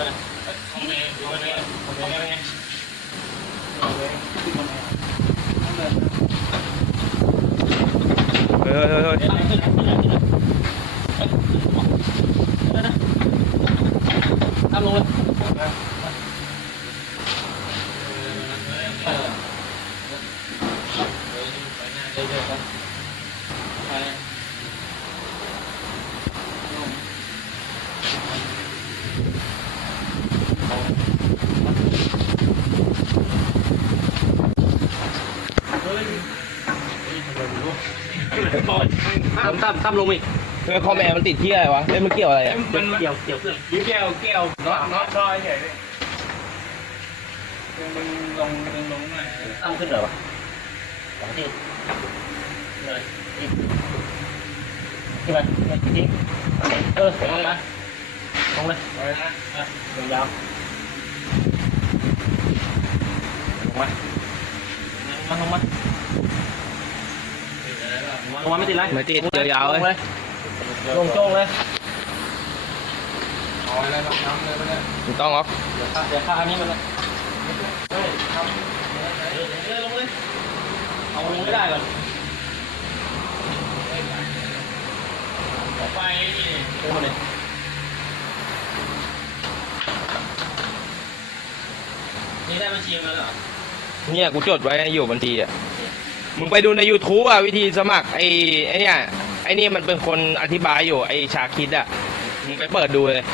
เฮ้ยเฮ้ยเฮ้ย ทำลงเลยตั้มตั้มตั้มลงอีกเฮ้ยคอมแอร์มันติดที่อะไรวะเอ้ยมันเกี่ยวอะไรอะมันเกี่ยวเกี่ยวเครื่องยิ้มแก้วแก้วน็อตน็อตซอยเฉยเลยมันลงลงลงหน่อยตั้มขึ้นเหรอวะสองทีเลยอีกขึ้นไปจริงเออลงไปลงเลยไปนะลงยาวลงมาลง มาลงมาลงมาไม่ติดไรไม่ติดยาวๆลเลงยเลย ลงโจ้งเลยเอาอะไรลงน้ำเลยปะเนี่ยถูกต้องเหรอเดี๋ยวข้าเดี๋ยวข้าอันนี้มันเลยเฮ้ยทำเออลงเลย เอาลงไม่ได้ก่อนไปนี่ลงมาเลยนี่ได้บัญชีมาแล้ว เนี่ยกูจดไว้อยู่บัญชีอะ มึงไปดูใน YouTube อะ วิธีสมัครไอ้ไอ้เนี่ยไอ้นี่มันเป็นคนอธิบายอยู่ไอ้ชาคิดอะ มึงไปเปิดดูเลย